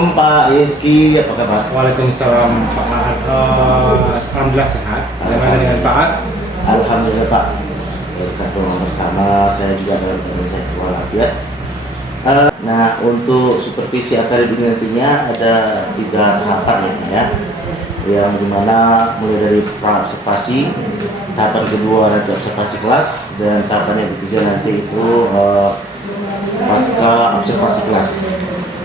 Assalamualaikum Pak Rizky, apa kabar? Waalaikumsalam Pak Ahad. Alhamdulillah sehat. Bagaimana dengan Pak Ahad? Alhamdulillah Pak. Berkat doa bersama, saya juga dalam keadaan sehat walafiat. Nah, untuk supervisi akademik nantinya ada 3 tahapan ya, yang dimana mulai dari pra-observasi, tahapan kedua nanti observasi kelas, dan tahapan yang ketiga nanti itu pasca observasi kelas.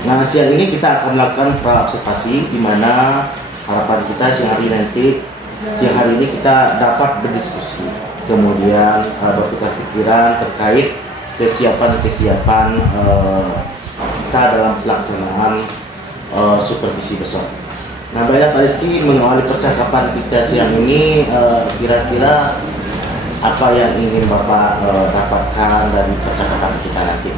Nah, siang ini kita akan melakukan pra-observasi, di mana harapan kita siang hari ini kita dapat berdiskusi, kemudian bertukar pikiran terkait kesiapan kita dalam pelaksanaan supervisi besok. Nah, baiklah Pak Rizky, mengawali percakapan kita siang ini, kira-kira apa yang ingin Bapak dapatkan dari percakapan kita nanti?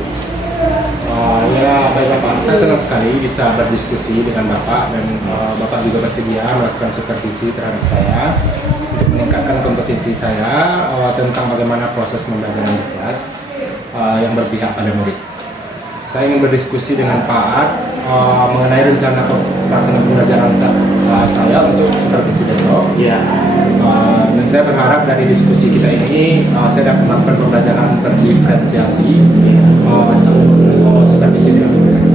Ya baiklah Pak, saya senang sekali bisa berdiskusi dengan Bapak dan Bapak juga bersedia melakukan supervisi terhadap saya untuk meningkatkan kompetensi saya tentang bagaimana proses pembelajaran di kelas yang berpihak pada murid. Saya ingin berdiskusi dengan Pak Ahad mengenai rencana pelaksanaan pembelajaran saya untuk supervisi besok. Ya. Dan saya berharap dari diskusi kita ini saya dapat melakukan pembelajaran berdiferensiasi supervisi dengan sebenarnya.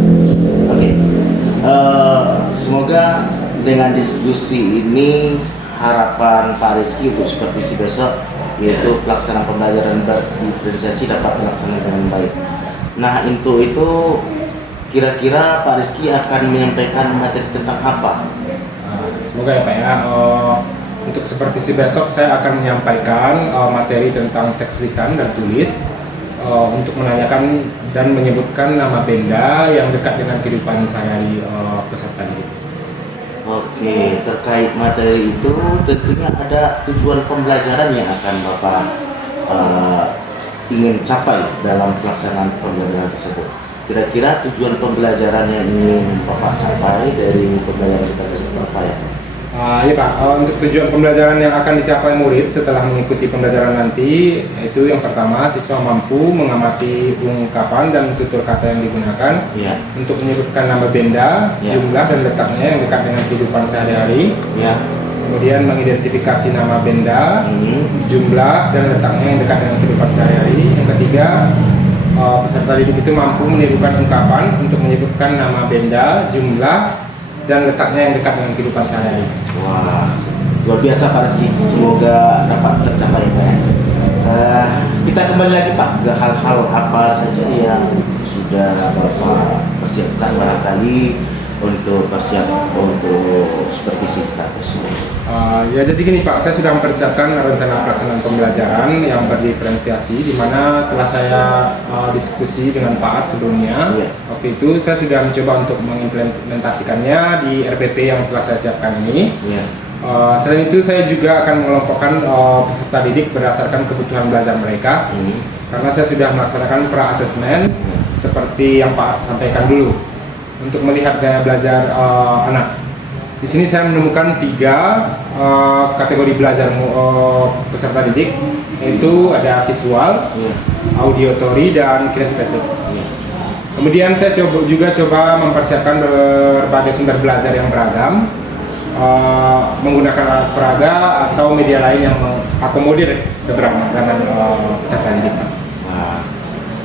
Oke. Semoga dengan diskusi ini harapan Pak Rizky untuk supervisi besok, yaitu pelaksanaan pembelajaran berdiferensiasi, dapat dilaksanakan dengan baik. Nah, itu kira-kira Pak Rizky akan menyampaikan materi tentang apa? Semoga ya Pak ya. Untuk supervisi besok saya akan menyampaikan materi tentang teks lisan dan tulis untuk menanyakan dan menyebutkan nama benda yang dekat dengan kehidupan sehari-hari peserta didik. Oke, terkait materi itu tentunya ada tujuan pembelajaran yang akan Bapak ingin capai dalam pelaksanaan pembelajaran tersebut. Kira-kira tujuan pembelajaran yang ingin Bapak capai dari pembelajaran kita tersebut apa ya? Ya Pak, untuk tujuan pembelajaran yang akan dicapai murid setelah mengikuti pembelajaran nanti, yaitu yang pertama, siswa mampu mengamati ungkapan dan tutur kata yang digunakan untuk menyebutkan nama benda, jumlah dan letaknya yang dekat dengan kehidupan sehari-hari. Kemudian mengidentifikasi nama benda, jumlah dan letaknya yang dekat dengan kehidupan sehari-hari. Yang ketiga, peserta didik itu mampu menirukan ungkapan untuk menyebutkan nama benda, jumlah dan letaknya yang dekat dengan kehidupan sehari-hari. Wah, luar biasa Pak Rizky. Semoga dapat tercapai Pak ya. Kita kembali lagi Pak ke hal-hal apa saja yang sudah Bapak persiapkan barangkali untuk supervisi kita besok. Ya jadi gini Pak, saya sudah mempersiapkan rencana pelaksanaan pembelajaran yang berdiferensiasi, di mana telah saya diskusi dengan Pak Ahad sebelumnya. Waktu itu saya sudah mencoba untuk mengimplementasikannya di RPP yang telah saya siapkan ini. Selain itu saya juga akan mengelompokkan peserta didik berdasarkan kebutuhan belajar mereka, karena saya sudah melaksanakan pra-assessment seperti yang Pak Ahad sampaikan dulu untuk melihat gaya belajar anak. Di sini saya menemukan 3 kategori belajar peserta didik, yaitu ada visual, auditory, dan kinestetik. Kemudian saya juga coba mempersiapkan berbagai sumber belajar yang beragam, menggunakan alat peraga atau media lain yang mengakomodir keberagaman peserta didik.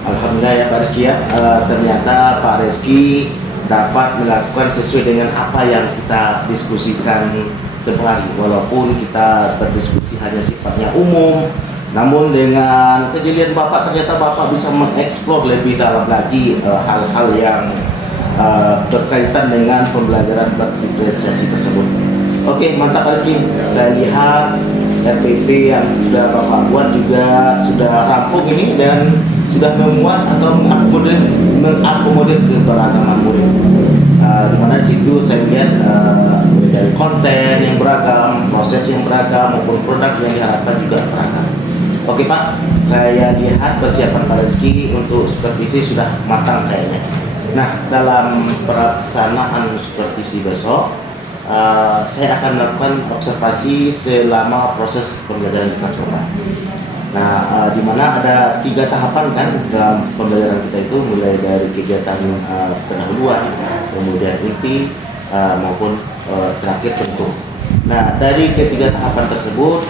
Alhamdulillah ya Pak Rizky ya, ternyata Pak Rizky dapat melakukan sesuai dengan apa yang kita diskusikan tempoh hari. Walaupun kita berdiskusi hanya sifatnya umum, namun dengan kejelian Bapak ternyata Bapak bisa mengeksplor lebih dalam lagi hal-hal yang berkaitan dengan pembelajaran berdiferensiasi tersebut. Oke, mantap Pak Rizky. Saya lihat RPP yang sudah Bapak buat juga sudah rampung ini dan sudah memuat atau mengakomodir keberagaman murid. Di mana di situ saya lihat dari konten yang beragam, proses yang beragam maupun produk yang diharapkan juga beragam. Oke Pak, saya lihat persiapan Pak Rizky untuk supervisi sudah matang kayaknya. Nah, dalam pelaksanaan supervisi besok, saya akan melakukan observasi selama proses pembelajaran di kelas Bapak. Nah, di mana ada 3 tahapan kan dalam pembelajaran kita itu, mulai dari kegiatan pendahuluan, kemudian inti, maupun terakhir bentuk. Nah, dari ketiga tahapan tersebut,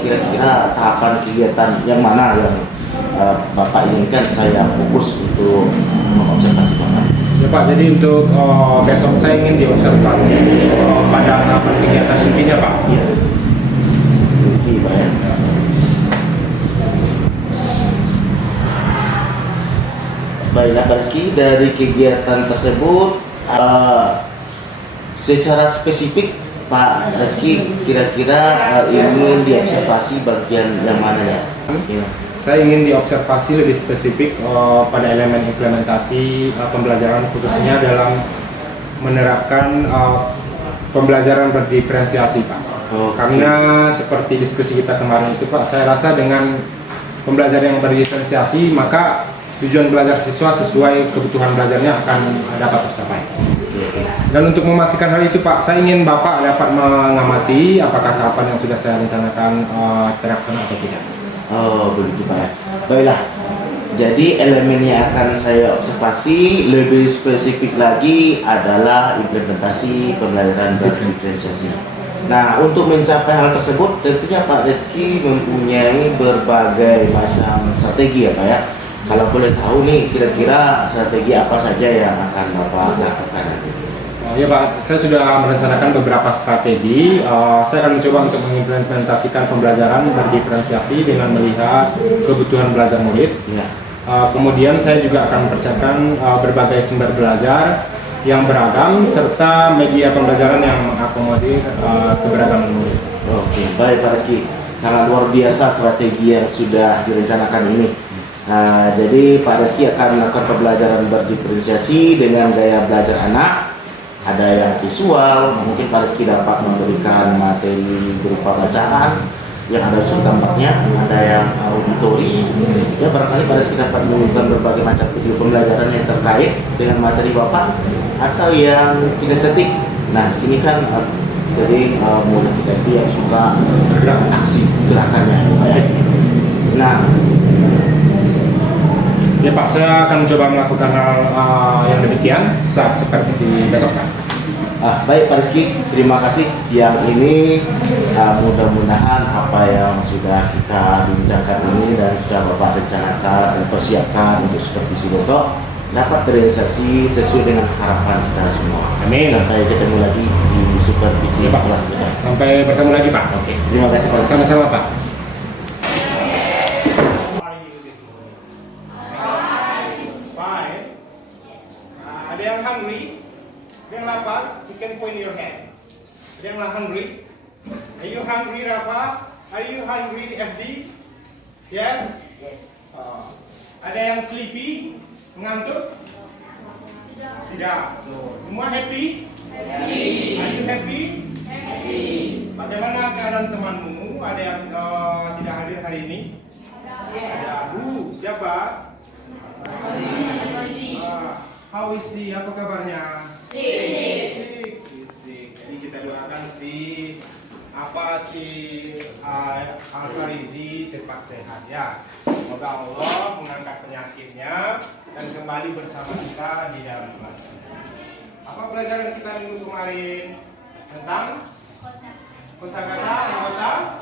kira-kira tahapan kegiatan yang mana yang Bapak inginkan saya fokus untuk mengobservasi Bapak? Ya Pak, jadi untuk besok saya ingin diobservasi pada tahapan kegiatan intinya Pak. Iya. Inti Pak ya. Baiklah Pak Rizky, dari kegiatan tersebut secara spesifik Pak Rizky kira-kira ingin diobservasi bagian yang mana ya? Ya. Saya ingin diobservasi lebih spesifik pada elemen implementasi pembelajaran, khususnya dalam menerapkan pembelajaran berdiferensiasi Pak. Karena seperti diskusi kita kemarin itu Pak, saya rasa dengan pembelajaran yang berdiferensiasi maka tujuan belajar siswa sesuai kebutuhan belajarnya akan dapat tercapai. Dan untuk memastikan hal itu Pak, saya ingin Bapak dapat mengamati apakah tahapan yang sudah saya rencanakan terlaksana atau tidak. Oh begitu Pak. Baiklah. Jadi elemen yang akan saya observasi lebih spesifik lagi adalah implementasi pembelajaran berdiferensiasi. Nah, untuk mencapai hal tersebut tentunya Pak Rizky mempunyai berbagai macam strategi ya Pak ya. Kalau boleh tahu nih kira-kira strategi apa saja yang akan Bapak lakukan nanti? Ya Pak, saya sudah merencanakan beberapa strategi. Saya akan mencoba untuk mengimplementasikan pembelajaran berdiferensiasi dengan melihat kebutuhan belajar murid. Ya. Kemudian saya juga akan mempersiapkan berbagai sumber belajar yang beragam serta media pembelajaran yang mengakomodir keberagaman murid. Oke, baik Pak Rizky. Sangat luar biasa strategi yang sudah direncanakan ini. Nah, jadi Pak Rizky akan melakukan pembelajaran berdiferensiasi dengan gaya belajar anak. Ada yang visual, mungkin Pak Rizky dapat memberikan materi berupa bacaan yang ada unsur gambarnya, ada yang auditori. Ya barangkali Pak Rizky dapat menunjukkan berbagai macam video pembelajaran yang terkait dengan materi Bapak, atau yang kinestetik. Nah, di sini kan sering murid kita itu yang suka bergerak, aksi gerakannya, Pak ya. Nah, ya Pak, saya akan mencoba melakukan hal yang demikian saat supervisi besok Pak. Baik Pak Rizky, terima kasih siang ini. Mudah-mudahan apa yang sudah kita bincangkan ini dan sudah Bapak rencanakan dan persiapkan untuk supervisi besok dapat terrealisasi sesuai dengan harapan kita semua. Amin. Sampai ketemu lagi di supervisi Ya, Pak. kelas besar. Sampai bertemu lagi Pak. Oke, terima kasih Pak Rizky. Sama-sama Pak. Ada yang hungry? Ada yang lapar? You can point your hand. Ada yang hungry? Are you hungry, Rafa? Are you hungry, FD? Yes? Yes. Ada yang sleepy? Mengantuk? Tidak. So, semua happy? Happy. Are you happy? Happy. Bagaimana keadaan temanmu? Ada yang tidak hadir hari ini? Ada. Siapa? How is he? Apa kabarnya? Sick. Jadi kita doakan si Al-Farizi cepat sehat ya. Semoga Allah mengangkat penyakitnya dan kembali bersama kita di dalam kelas. Apa pelajaran kita minggu kemarin? Tentang kosakata anggota?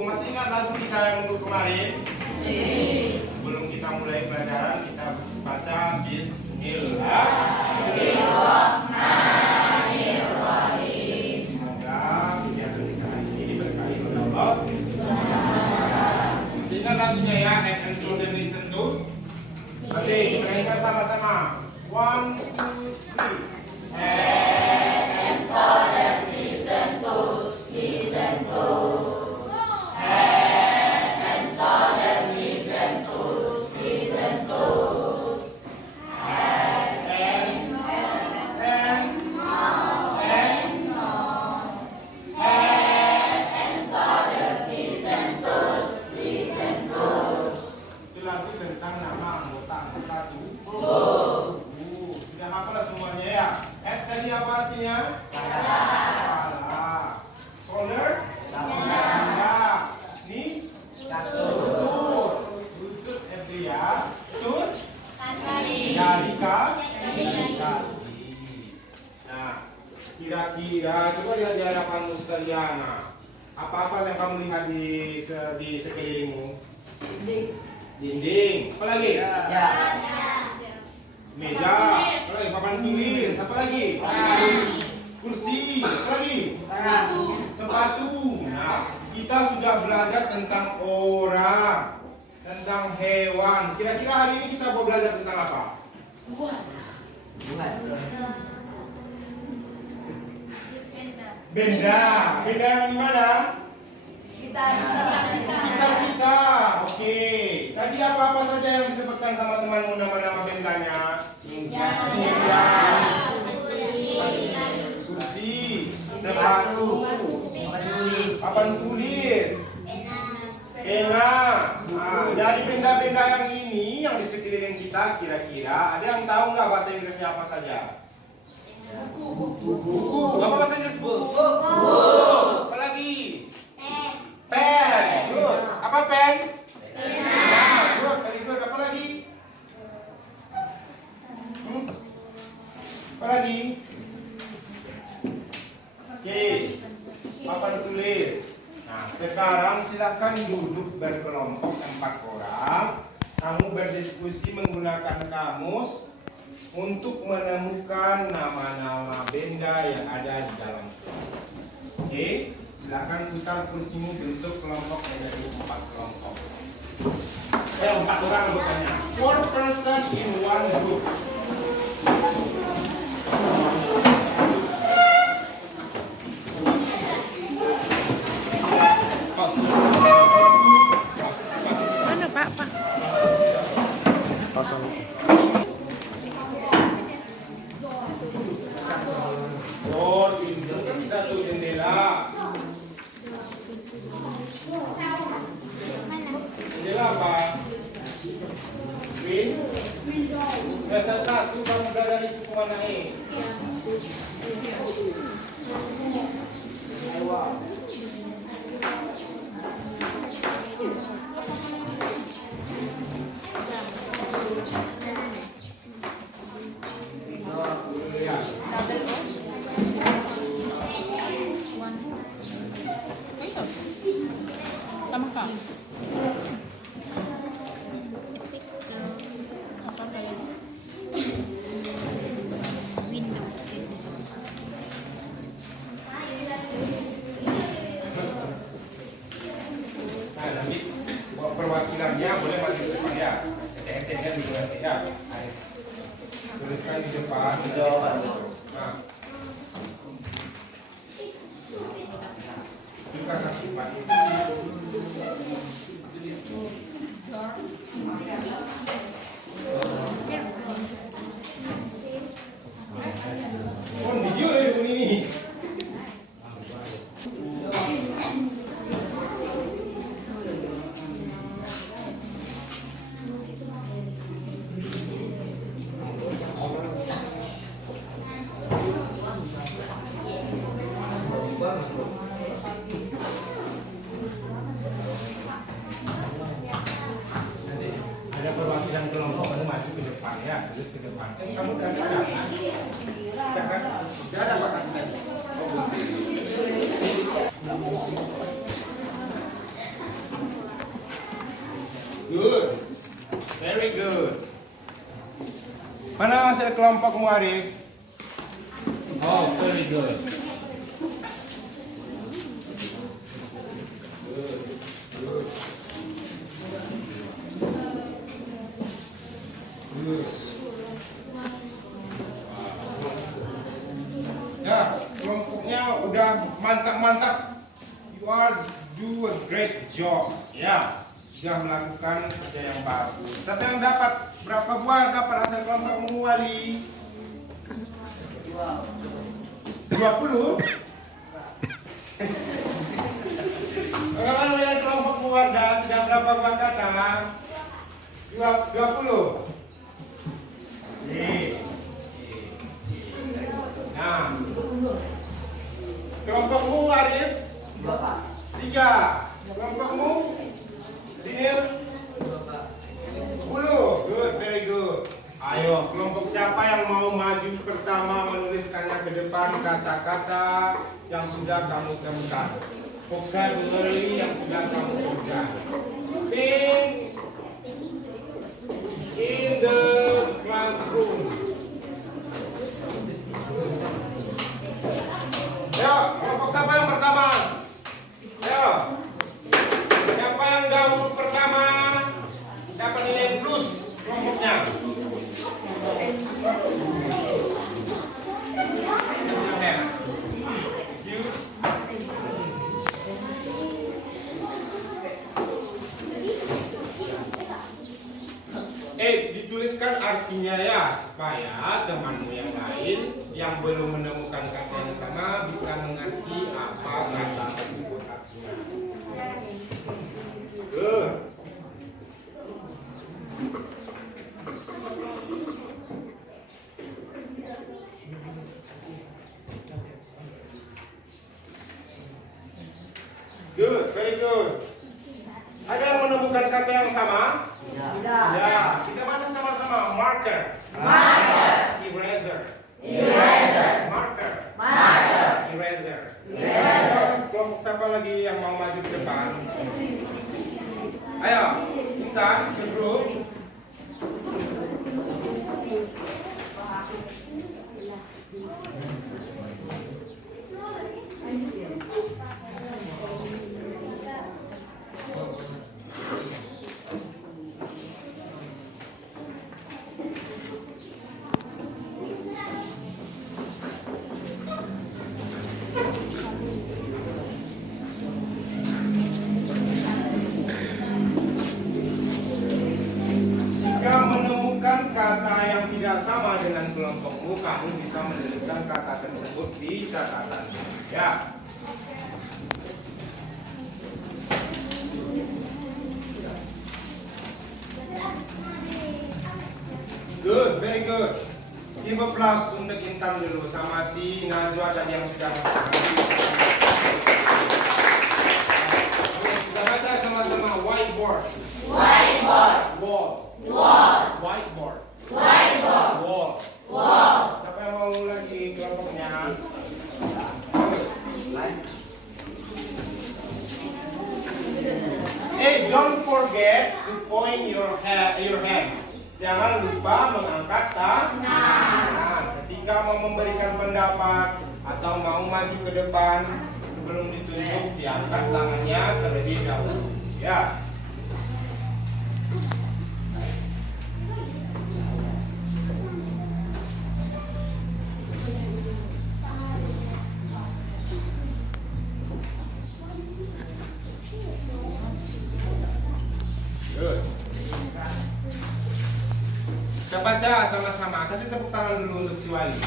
Masih ingat lagu kita yang minggu kemarin? Sebelum kita mulai pelajaran, kita baca Bismillahirrahmanirrahim. Semoga kegiatan kita hari ini diberkahi oleh Allah. Masih ingat lagunya ya? Head and shoulder listen to. Masih, kita nyanyikan sama-sama. 1, 2, 3. Head and shoulder listen to. Listen to. Tentang nama anggota tubuh. Sudah hafal semuanya ya? Head tadi apa artinya? Kepala. Shoulder? Knees? Lutut. Every ya. Toes? Jari kaki. sekelilingmu? Dinding. Apa lagi? Meja. Apa lagi? Papan tulis. Apa lagi? Kursi. Apa lagi? Sepatu. Nah, kita sudah belajar tentang orang, tentang hewan. Kira-kira hari ini kita mau belajar tentang apa? Benda. Benda yang di mana? Sekitar kita. Oke. Tadi apa-apa saja yang disebutkan sama temanmu nama-nama bendanya? Meja, kursi, sepatu, papan tulis, pena. Nah, dari benda-benda yang ini yang di sekeliling kita, kira-kira ada yang tahu nggak bahasa Inggrisnya apa saja? Buku. Apa bahasa Inggris buku? Apa lagi? Pen. Good. Apa pen? Nah, good. Very good. Apa lagi? Apa lagi? Oke. Papan tulis. Nah, sekarang silakan duduk berkelompok 4 orang. Kamu berdiskusi menggunakan kamus untuk menemukan nama-nama benda yang ada di dalam kelas. Oke, silakan putar kursimu bentuk kelompok menjadi 4 kelompok. 4 orang bukannya. 4 person in one group. Mana Pak? Oh, satu jendela. Jendela apa? Semester 1 kamu belajar itu kemana nih? Tama ka. Nah, nanti perwakilannya boleh maju ke depan ya. Ecek-eceknya di depan ya. Ayo. Tuliskan di depan jawaban. Nah. Juga kasih Pak. Oh, video ini. Ada perwakilan kelompok kamu maju ke depan ya, terus ke depan. Kamu kan ada. Jangan, tidak ada batas lagi. Good, very good. Mana hasil kelompokmu Arif? Oh, very good. Ya, kelompoknya udah mantap-mantap. You are do a great job. Ya, sudah melakukan kerja yang bagus. Siapa yang dapat berapa buah dapat hasil kelompokmu Wali? 20? Bagaimana dengan kelompokmu Wardah? Sudah berapa buah kata? 20? Nah, kelompokmu Arif? 3. Kelompokmu? Dinil? 10. Good, very good. Ayo, kelompok siapa yang mau maju pertama menuliskannya ke depan kata-kata yang sudah kamu temukan, vocabulary yang sudah kamu temukan. Dituliskan artinya ya, supaya temanmu yang lain yang belum menemukan kata yang sama bisa mengerti apa kata tersebut artinya. Good. Good, very good. Ada yang menemukan kata yang sama? Ya, kita baca sama-sama. Marker. Eraser. Marker. Eraser. Terus kelompok siapa lagi yang mau maju ke depan? Ayo, kita ke grup. Jika menemukan kata yang tidak sama dengan kelompokmu, kamu bisa menuliskan kata tersebut di catatan. Ya. Good, very good. Give applause untuk Intan dulu sama si Najwa tadi yang sudah kita baca sama-sama. Whiteboard. Wall. Whiteboard. Wall. Siapa yang mau lagi kelompoknya? Don't forget to point your hand. Jangan lupa mengangkat tangan. Ketika mau memberikan pendapat atau mau maju ke depan, sebelum ditunjuk diangkat tangannya terlebih dahulu. Ya. Good. Kita baca sama-sama. Kasih tepuk tangan dulu untuk si Wali.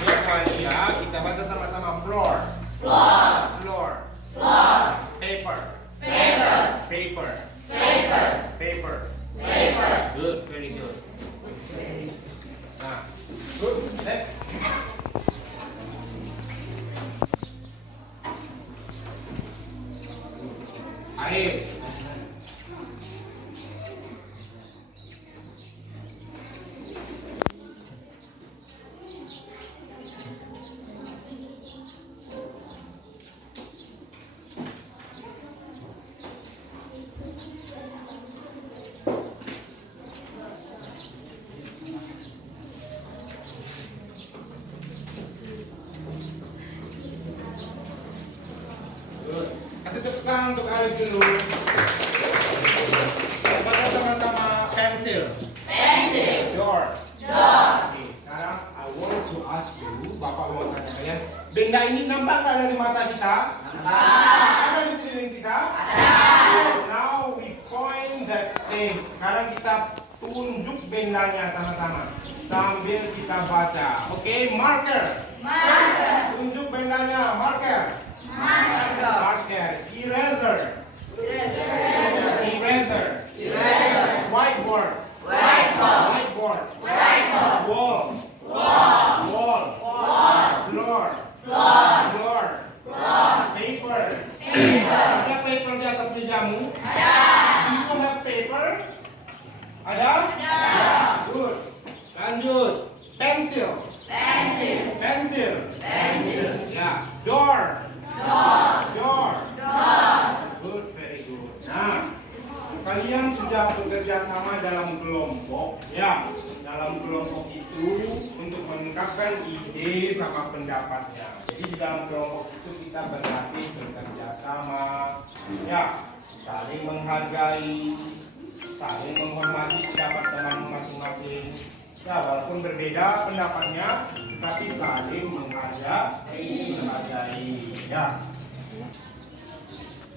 Ya Wali ya. Kita baca sama-sama. Floor. Paper. Good. Very good. Nah. Good. Next. Air. Kasih tepuk tangan untuk Alif dulu. Baca sama-sama. Pencil. Door. Oke, sekarang I want to ask you, Bapak mau tanya kalian, benda ini nampak nggak dari mata kita? Ada di sekeliling kita? Now we point that things. Sekarang kita tunjuk bendanya sama-sama sambil kita baca. Oke, marker. Tunjuk bendanya, marker. Eraser. Whiteboard. Wall. Floor. Paper. Ada paper di atas mejamu? Ada. Do you have paper? Ada? Good. Lanjut. Pencil. Ya. Door. Good, very good. Nah, kalian sudah bekerja sama dalam kelompok, ya. Dalam kelompok itu untuk mengungkapkan ide sama pendapatnya. Jadi di dalam kelompok itu kita berlatih bekerja sama, ya, saling menghargai, saling menghormati pendapat teman masing-masing. Ya, walaupun berbeda pendapatnya, tapi saling menghargai, ya.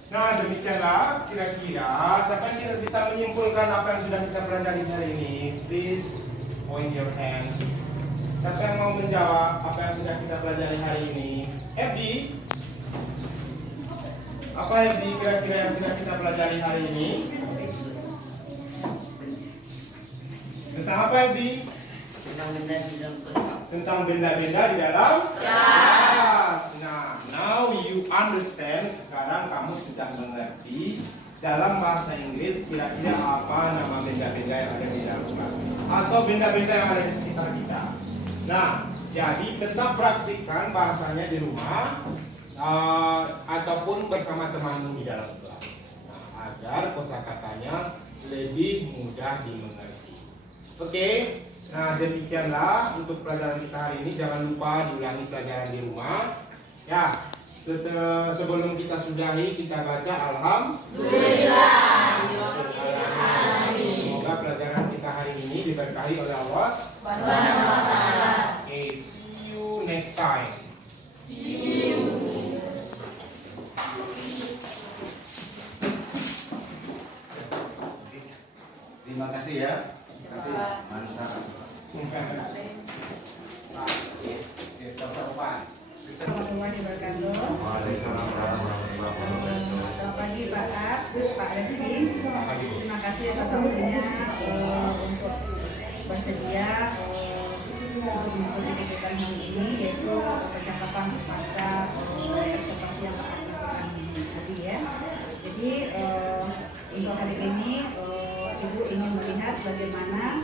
Nah, demikianlah kira-kira. Siapa yang tidak bisa menyimpulkan apa yang sudah kita pelajari hari ini? Please point your hand. Siapa yang mau menjawab apa yang sudah kita pelajari hari ini? Happy? Apa Happy kira-kira yang sudah kita pelajari hari ini? Tentang apa Happy? Tentang benda-benda di dalam tas. Nah, now you understand. Sekarang kamu sudah mengerti dalam bahasa Inggris kira-kira apa nama benda-benda yang ada di dalam tas atau benda-benda yang ada di sekitar kita. Nah, jadi tetap praktikkan bahasanya di rumah ataupun bersama temanmu di dalam kelas. Nah, agar kosakatanya lebih mudah dimengerti. Oke. Nah, demikianlah untuk pelajaran kita hari ini. Jangan lupa diulangi pelajaran di rumah. Ya, sebelum kita sudahi, kita baca Alhamdulillah. Semoga pelajaran kita hari ini diberkahi oleh Allah. Okay, see you next time. Terima kasih ya. Terima kasih. Mantap. Warahmatullahi wabarakatuh. Waalaikumsalam warahmatullahi wabarakatuh. Selamat pagi Pak At, Pak Reski. Terima kasih atas waktunya untuk bersedia untuk mengikuti kegiatan hari ini, yaitu percakapan pasca observasi yang Pak At lakukan tadi ya. Jadi untuk hari ini Ibu ingin melihat bagaimana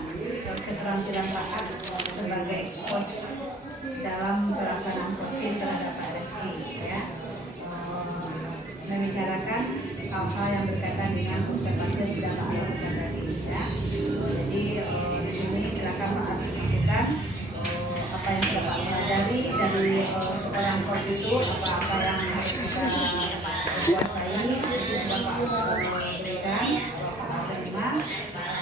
keterampilan Pak At sebagai coach dalam pelaksanaan coaching terhadap Pak Reski ya, membicarakan hal-hal yang berkaitan dengan observasi yang sudah Pak lakukan tadi ya. Jadi di sini silakan Pak lakukan apa yang sudah Pak pelajari dari seorang coach itu, apa yang harus kita kuasai itu sudah Pak berikan, Pak terima.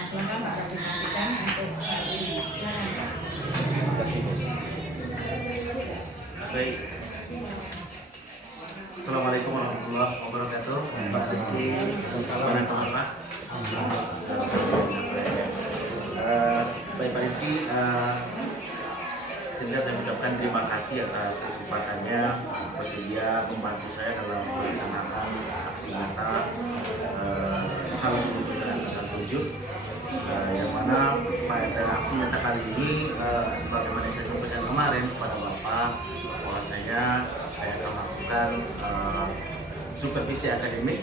Silakan Pak aplikasikan untuk hari ini. Silakan Pak. Terima kasih. Baik. Assalamualaikum warahmatullahi wabarakatuh. Pak Rizky, Assalamualaikum Pak. Baik Pak Rizky, sehingga saya ucapkan terima kasih atas kesempatannya bersedia membantu saya dalam melaksanakan aksi nyata calon pimpinan angkatan 7. Yang mana pada aksi nyata kali ini sebagaimana saya sampaikan kemarin kepada Bapak bahwasanya saya akan melakukan supervisi akademik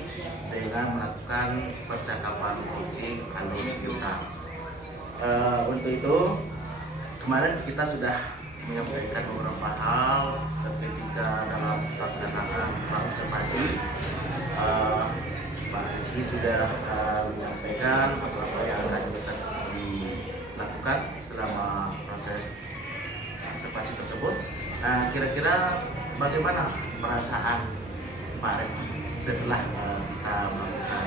dengan melakukan percakapan coaching alur kita. Untuk itu kemarin kita sudah menyampaikan beberapa hal ketika dalam pelaksanaan observasi. Pak Rizky sudah menyampaikan apa yang akan bisa dilakukan selama proses observasi tersebut. Nah, kira-kira bagaimana perasaan Pak Rizky setelah kita melakukan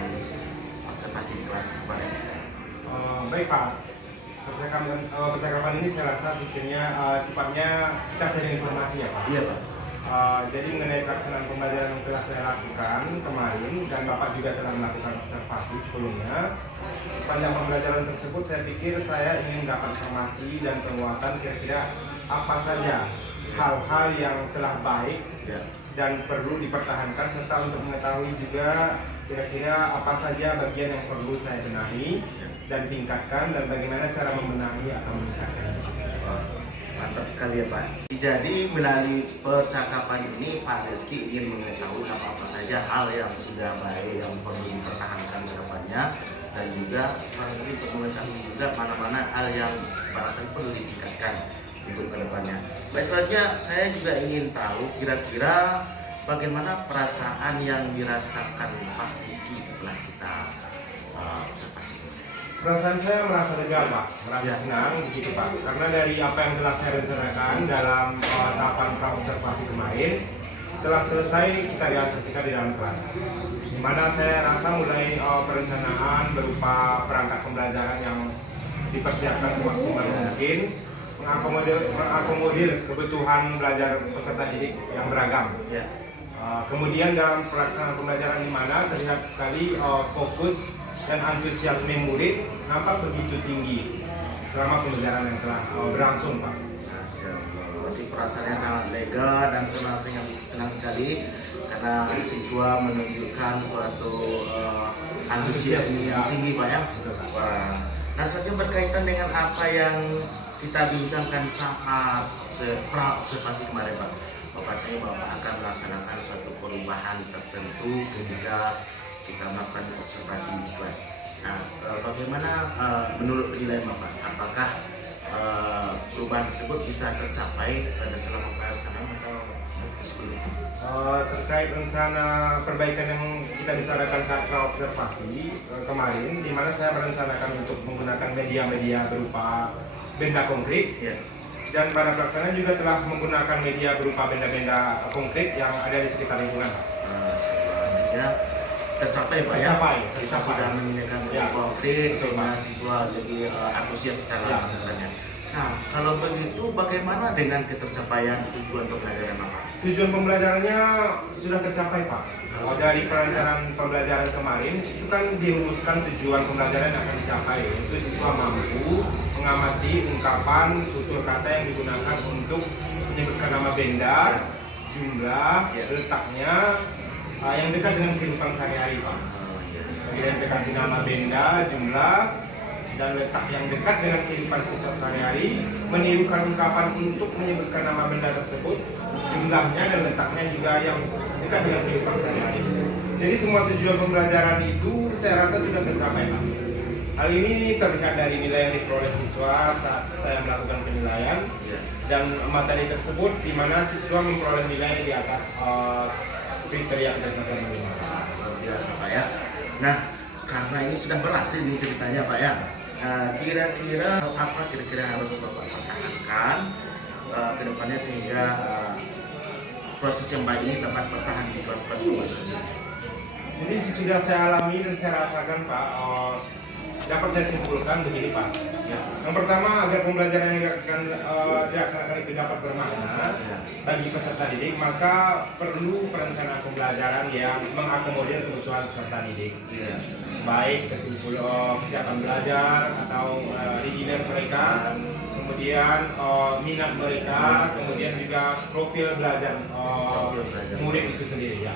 observasi di kelas kemarin? Baik Pak, percakapan ini saya rasa sifatnya kita sharing informasi ya Pak. Iya Pak. Jadi mengenai pelaksanaan pembelajaran yang telah saya lakukan kemarin dan Bapak juga telah melakukan observasi sebelumnya. Sepanjang pembelajaran tersebut saya pikir saya ingin mendapat informasi dan penguatan kira-kira apa saja hal-hal yang telah baik dan perlu dipertahankan, serta untuk mengetahui juga kira-kira apa saja bagian yang perlu saya benahi dan tingkatkan, dan bagaimana cara membenahi atau meningkatkan. Mantap sekali ya Pak. Jadi melalui percakapan ini Pak Rizky ingin mengetahui apa-apa saja hal yang sudah baik yang perlu dipertahankan ke depannya, dan juga barangkali untuk mengetahui juga mana-mana hal yang barangkali perlu ditingkatkan untuk ke depannya. Baik, selanjutnya saya juga ingin tahu kira-kira bagaimana perasaan yang dirasakan Pak Rizky setelah kita observasi. Perasaan saya merasa lega Pak, merasa senang begitu Pak, karena dari apa yang telah saya rencanakan dalam tahapan praobservasi kemarin telah selesai kita realisasikan di dalam kelas, di mana saya rasa mulai perencanaan berupa perangkat pembelajaran yang dipersiapkan semaksimal mungkin, mengakomodir kebutuhan belajar peserta didik yang beragam. Kemudian dalam pelaksanaan pembelajaran di mana terlihat sekali fokus dan antusiasme murid nampak begitu tinggi selama pembelajaran yang telah berlangsung, Pak. Masya Allah. Berarti perasaannya sangat lega dan senang sekali karena siswa menunjukkan suatu antusiasme yang tinggi, Pak ya. Betul, Pak. Wah. Nah, selanjutnya berkaitan dengan apa yang kita bincangkan saat pra-observasi kemarin, Pak. Bahwasanya Bapak akan melaksanakan suatu perubahan tertentu ketika kita melakukan observasi di kelas. Nah, bagaimana menurut penilaian Bapak? Apakah perubahan tersebut bisa tercapai pada selama kelas sekarang atau sebelumnya? Terkait rencana perbaikan yang kita bicarakan saat observasi kemarin, di mana saya merencanakan untuk menggunakan media-media berupa benda konkret, Ya. dan pada pelaksanaan juga telah menggunakan media berupa benda-benda konkret yang ada di sekitar lingkungan. Artinya tercapai, Pak ya. Kita Tercapai. sudah menyediakan Ya. konkret Betul, sehingga Pak. siswa lebih antusias Ya. dalam melakukannya. Nah, kalau begitu bagaimana dengan ketercapaian tujuan pembelajaran Bapak? Tujuan pembelajarannya sudah tercapai, Pak. Dari perencanaan pembelajaran kemarin itu kan dirumuskan tujuan pembelajaran yang akan dicapai, yaitu siswa mampu mengamati ungkapan tutur kata yang digunakan untuk menyebutkan nama benda, jumlah, Ya. letaknya yang dekat dengan kehidupan sehari-hari, Pak. Iya. Identifikasi nama benda, jumlah, dan letak yang dekat dengan kehidupan siswa sehari-hari, menirukan ungkapan untuk menyebutkan nama benda tersebut, jumlahnya dan letaknya juga yang dekat dengan kehidupan sehari-hari. Jadi semua tujuan pembelajaran itu saya rasa sudah tercapai, Pak. Hal ini terlihat dari nilai yang diperoleh siswa saat saya melakukan penilaian, Iya. dan materi tersebut di mana siswa memperoleh nilai di atas kriteria keterkaitan minimal. Luar biasa, Pak ya. Nah, karena ini sudah berhasil nih ceritanya, Pak ya. Kira-kira apa kira-kira harus Bapak pertahankan ke depannya sehingga proses yang baik ini dapat bertahan di kelas-kelas bawah selanjutnya? Jadi sesudah saya alami dan saya rasakan, Pak, dapat saya simpulkan begini, Pak. Ya. Yang pertama, agar pembelajaran yang dilaksanakan itu dapat bermakna bagi peserta didik, maka perlu perencanaan pembelajaran yang mengakomodir kebutuhan peserta didik. Iya. Baik kesiapan belajar atau readiness mereka, kemudian minat mereka, kemudian juga profil belajar murid itu sendiri, ya.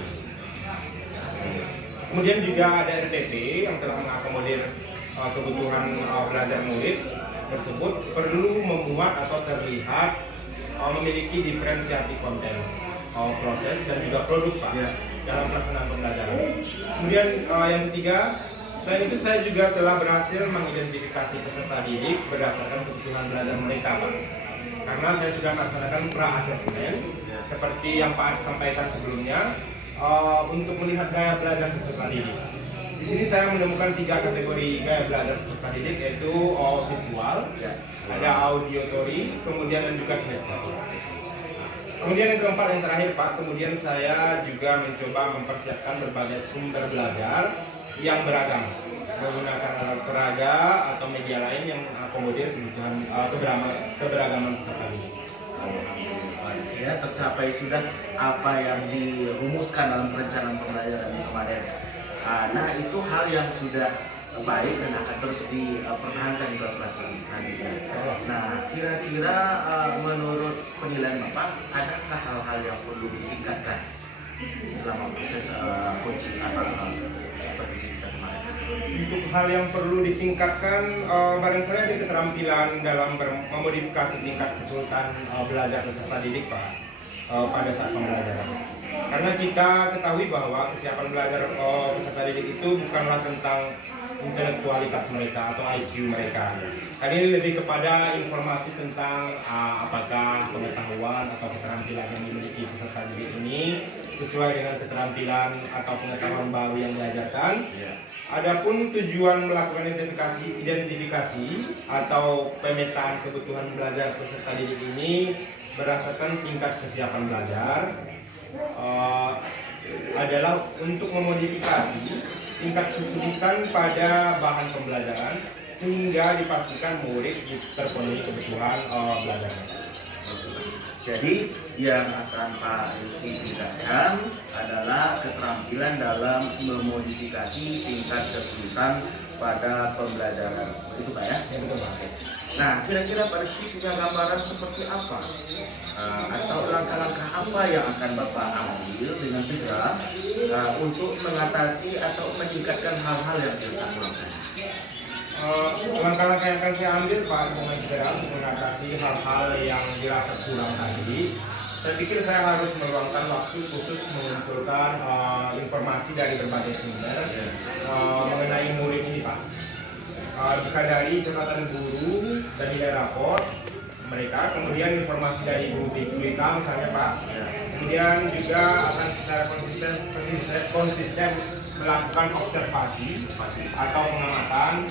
Kemudian juga ada RPP yang telah mengakomodir kebutuhan belajar murid tersebut, perlu memuat atau terlihat memiliki diferensiasi konten, proses dan juga produk, Pak, Ya. dalam pelaksanaan pembelajaran. Kemudian yang ketiga, selain itu saya juga telah berhasil mengidentifikasi peserta didik berdasarkan kebutuhan belajar mereka, Pak. Karena saya sudah melaksanakan pra-assessment seperti yang Pak sampaikan sebelumnya, untuk melihat gaya belajar peserta didik. Di sini saya menemukan 3 kategori gaya belajar peserta didik, yaitu visual, Ya. ada auditory, kemudian dan juga kinestetik. Kemudian yang keempat, yang terakhir, Pak, kemudian saya juga mencoba mempersiapkan berbagai sumber belajar yang beragam, menggunakan alat peraga atau media lain yang mengakomodir kebutuhan keberagaman peserta didik. Ya, tercapai sudah apa yang dirumuskan dalam perencanaan pembelajaran yang kemarin. Nah, itu hal yang sudah baik dan akan terus dipertahankan di kelas-kelas selanjutnya. Nah, kira-kira menurut penilaian Bapak, adakah hal-hal yang perlu ditingkatkan selama proses coaching atau supervisi kita kemarin? Untuk hal yang perlu ditingkatkan, barangkali ada keterampilan dalam memodifikasi tingkat kesulitan belajar peserta didik, Pak, pada saat pembelajaran. Karena kita ketahui bahwa kesiapan belajar peserta didik itu bukanlah tentang intelektualitas mereka atau IQ mereka. Karena ini lebih kepada informasi tentang apakah pengetahuan atau keterampilan yang dimiliki peserta didik ini sesuai dengan keterampilan atau pengetahuan baru yang diajarkan. Adapun tujuan melakukan identifikasi atau pemetaan kebutuhan belajar peserta didik ini berdasarkan tingkat kesiapan belajar adalah untuk memodifikasi tingkat kesulitan pada bahan pembelajaran sehingga dipastikan murid terpenuhi kebutuhan belajarnya. Jadi yang akan Pak Rizky tingkatkan adalah keterampilan dalam memodifikasi tingkat kesulitan pada pembelajaran. Begitu Pak ya? Ya betul Pak. Nah, kira-kira Pak Rizky punya gambaran seperti apa? Atau langkah-langkah apa yang akan Bapak ambil dengan segera untuk mengatasi atau meningkatkan hal-hal yang dirasa kurang tadi? Langkah-langkah yang akan saya ambil Pak dengan segera untuk mengatasi hal-hal yang dirasa kurang tadi, saya pikir saya harus meluangkan waktu khusus mengumpulkan informasi dari berbagai sumber mengenai murid ini Pak. Bisa dari catatan guru dan nilai rapor mereka, kemudian informasi dari guru BK misalnya Pak. Kemudian juga akan secara konsisten melakukan observasi atau pengamatan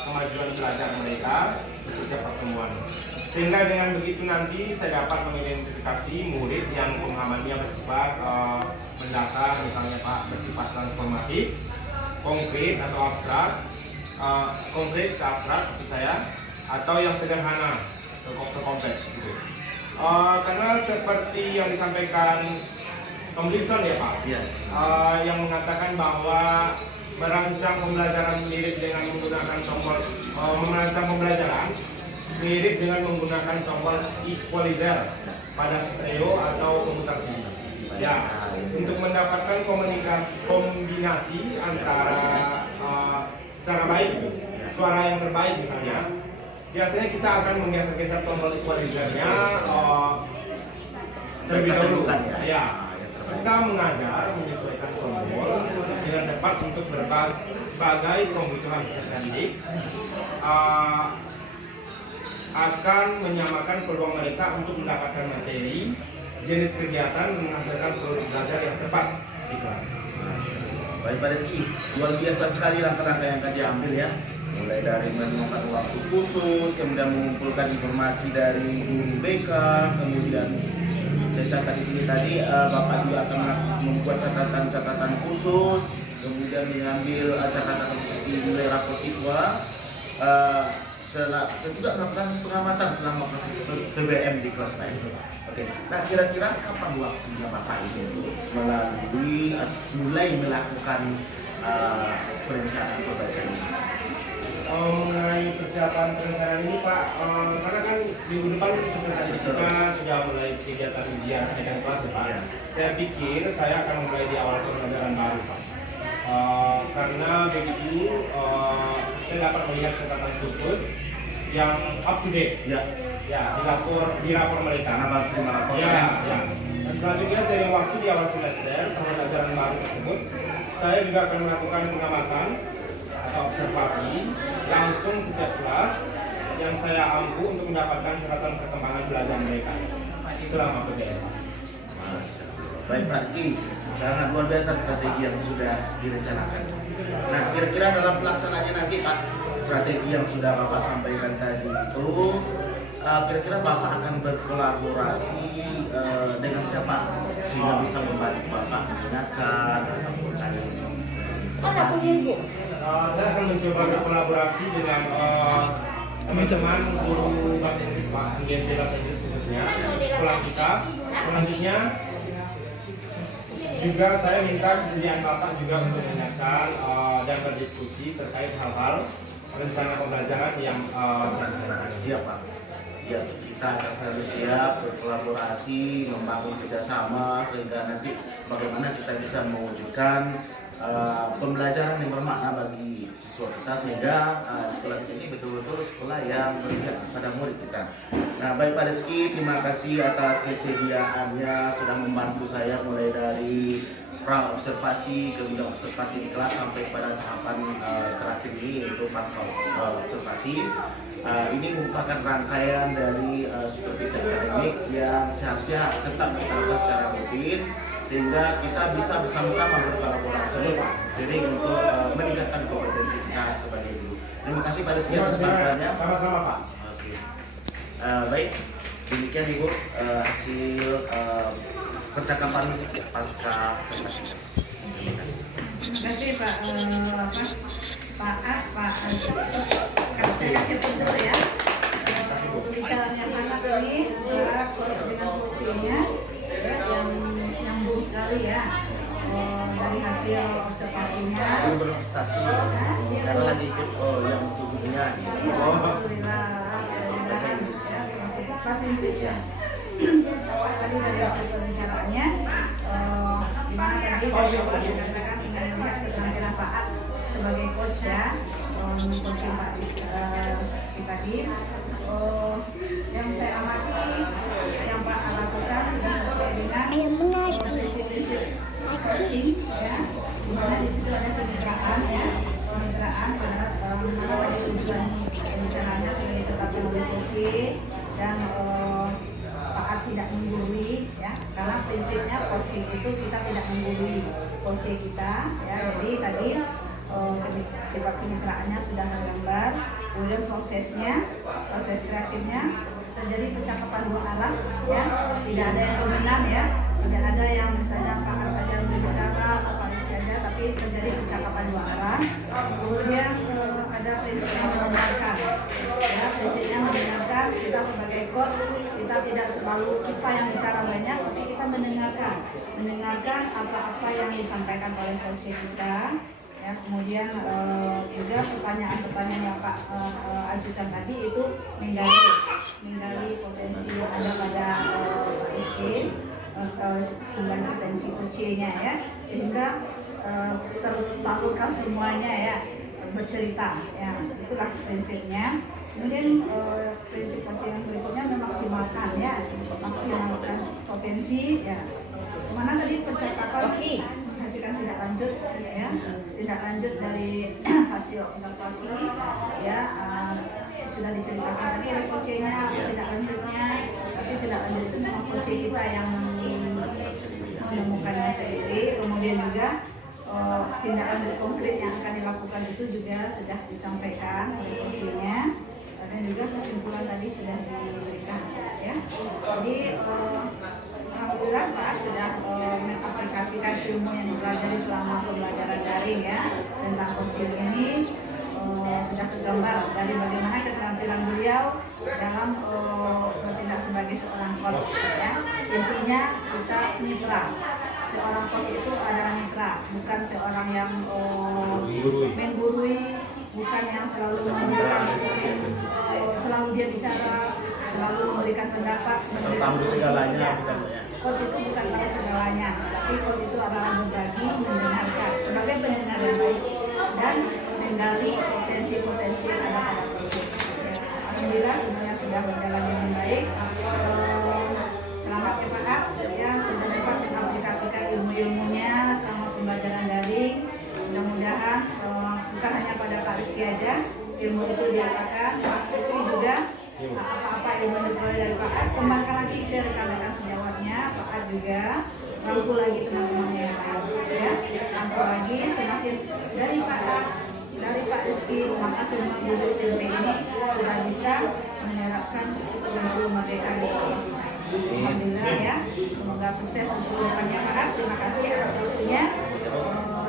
kemajuan belajar mereka di setiap pertemuan. Sehingga dengan begitu nanti saya dapat mengidentifikasi murid yang pemahamannya bersifat mendasar misalnya Pak, bersifat transformatif, konkret atau abstrak, konkret ke abstrak maksud saya, atau yang sederhana ke kompleks gitu. Karena seperti yang disampaikan Tom Gibson ya Pak, yang mengatakan bahwa merancang pembelajaran mirip dengan menggunakan tombol merancang pembelajaran mirip dengan menggunakan tombol equalizer pada stereo atau komutasi. Ya, untuk mendapatkan kombinasi antara secara baik, suara yang terbaik misalnya, biasanya kita akan menggeser-geser tombol equalizernya terlebih dahulu. Ya, kita mengajar menyesuaikan tombol dengan tepat untuk berbagai kebutuhan peserta didik, akan menyamakan peluang mereka untuk mendapatkan materi, jenis kegiatan, menghasilkan produk belajar yang tepat di kelas. Baik Pak Rizky, luar biasa sekali langkah-langkah yang akan diambil ya. Mulai dari menemukan waktu khusus, kemudian mengumpulkan informasi dari guru BK, kemudian saya catat di sini tadi Bapak juga akan membuat catatan-catatan khusus, kemudian mengambil catatan khusus di nilai rapor siswa, dan juga melakukan pengamatan selama proses PBM di kelas lain. Oke, nah kira-kira kapan waktunya Bapak ini untuk mulai melakukan perencanaan pembelajaran ini? Mengenai persiapan perencanaan ini Pak, karena kan minggu depan peserta didik kita sudah mulai kegiatan ujian kenaikan kelas ya Pak. Saya pikir saya akan mulai di awal pembelajaran baru Pak. Karena begitu saya dapat melihat catatan khusus yang up to date di rapor mereka. Dan selanjutnya seiring waktu di awal semester tahun ajaran baru tersebut, saya juga akan melakukan pengamatan atau observasi langsung setiap kelas yang saya ampu untuk mendapatkan catatan perkembangan belajar mereka selama PBM. Baik Pak Rizky, sangat luar biasa strategi yang sudah direncanakan. Nah, kira-kira dalam pelaksanaannya nanti Pak, strategi yang sudah Bapak sampaikan tadi itu, kira-kira Bapak akan berkolaborasi dengan siapa sehingga bisa membantu Bapak mengingatkan atau saling. Saya akan mencoba berkolaborasi dengan teman-teman guru bahasa Inggris Pak, GMP bahasa Inggris khususnya sekolah kita. Selanjutnya juga saya minta kesediaan Bapak juga untuk mengingatkan dan berdiskusi terkait hal-hal rencana pembelajaran yang saya bicarakan. Siap Pak, siap. Kita akan selalu siap berkolaborasi, membangun kerjasama sehingga nanti bagaimana kita bisa mewujudkan pembelajaran yang bermakna bagi siswa kita sehingga sekolah kita ini betul-betul sekolah yang berpihak pada murid kita. Nah, baik Pak Rizky, terima kasih atas kesediaannya sudah membantu saya mulai dari pra observasi, kemudian observasi di kelas sampai pada tahapan terakhir ini yaitu pasca observasi. Ini merupakan rangkaian dari supervisi akademik yang seharusnya tetap kita lakukan secara rutin sehingga kita bisa bersama-sama berkolaborasi sering untuk meningkatkan kompetensi kita sebagai guru. Terima kasih Pak Rizky atas bantuannya. Sama-sama Pak. Oke. Baik, demikian Ibu hasil percakapan pasca observasi. Terima kasih. Terima kasih Pak A, Pak saya kasih foto ya. Pembicaraan yang hangat ini adalah dengan sekali ya dari hasil observasinya. Belum berprestasi. Sekarang lagi ikut yang untuk dunia. Alhamdulillah. Bahasa Inggris. Bahasa Inggris ya. Tadi dari hasil perbicaraannya, di mana tadi dari awal saya katakan ingin melihat keterampilan Pak Ad sebagai coach ya, coaching Pak tadi. Yang saya amati, yang Pak Ad lakukan sudah sesuai dengan prinsip-prinsip coaching ya, di mana di situ ada kemitraan ya, kemitraan pada tujuan pembicaraannya sudah ditetapkan oleh coaching dan Pak Ad tidak menggurui ya, karena prinsipnya coaching itu kita tidak menggurui coaching kita ya. Jadi tadi sifat kemitraannya sudah tergambar, kemudian proses kreatifnya terjadi percakapan dua arah ya, tidak ada yang dominan ya, tidak ada yang misalnya Pak Ad saja berbicara atau Pak Rizky saja, tapi terjadi percakapan dua arah. Kemudian ada prinsip yang mendengarkan ya, prinsipnya mendengarkan. Kita sebagai coach kita tidak selalu kita yang bicara banyak, tapi kita mendengarkan apa-apa yang disampaikan oleh coach kita ya. Kemudian juga pertanyaan-pertanyaan yang Pak ajukan tadi itu menggali potensi yang ada pada Pak Rizky, menggali potensi coachnya ya, sehingga tersalurkan semuanya ya, bercerita ya, itulah prinsipnya. Kemudian prinsip coaching yang berikutnya memaksimalkan ya, maksimalkan potensi ya. Kemana tadi percakapan menghasilkan tindak lanjut ya, tindak lanjut dari hasil observasi ya, sudah diceritakan tadi oleh coachnya tindak lanjutnya, tapi tindak lanjut itu memang coach kita yang menemukannya sendiri. Kemudian juga tindak lanjut konkret yang akan dilakukan itu juga sudah disampaikan oleh coachnya, dan juga kesimpulan tadi sudah diberikan ya. Jadi alhamdulillah Pak Ad sudah mengaplikasikan ilmu yang dipelajari selama pembelajaran daring ya tentang coaching ini, sudah tergambar dari bagaimana keterampilan beliau dalam bertindak sebagai seorang coach ya. Intinya kita mitra. Seorang coach itu adalah mitra, bukan seorang yang menggurui, bukan yang selalu selalu dia bicara, selalu memberikan pendapat, memberikan segalanya. Coach itu bukan tahu segalanya, tapi coach itu adalah berbagi, mendengarkan sebagai pendengar yang baik dan menggali potensi-potensi yang ada pada coach. Alhamdulillah semuanya sudah berjalan dengan baik. Selamat ya Pak Ad ya, sudah sempat mengaplikasikan ilmu-ilmunya selama pembelajaran daring. Mudah-mudahan bukan hanya pada Pak Rizky aja ilmu itu diarahkan, Pak Rizky juga apa-apa ilmu yang diperoleh dari Pak Ad kembangkan lagi ke rekan-rekan sejawatnya. Pak Ad juga rangkul lagi teman-temannya yang lain ya, rangkul lagi semakin dari Pak Ad, dari Pak Rizky, maka semua guru SMP ini sudah bisa menerapkan kurikulum merdeka di sekolah kita. Alhamdulillah ya, semoga sukses untuk kedepannya Pak Ad. Terima kasih atas waktunya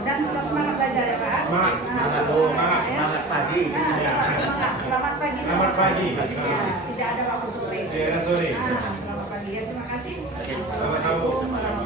dan tetap semangat belajar ya Pak Ad. Semangat pagi. Selamat pagi. Selamat pagi. Ya, tidak ada waktu sore. Tidak ada sore. Selamat pagi ya, terima kasih. Sama-sama.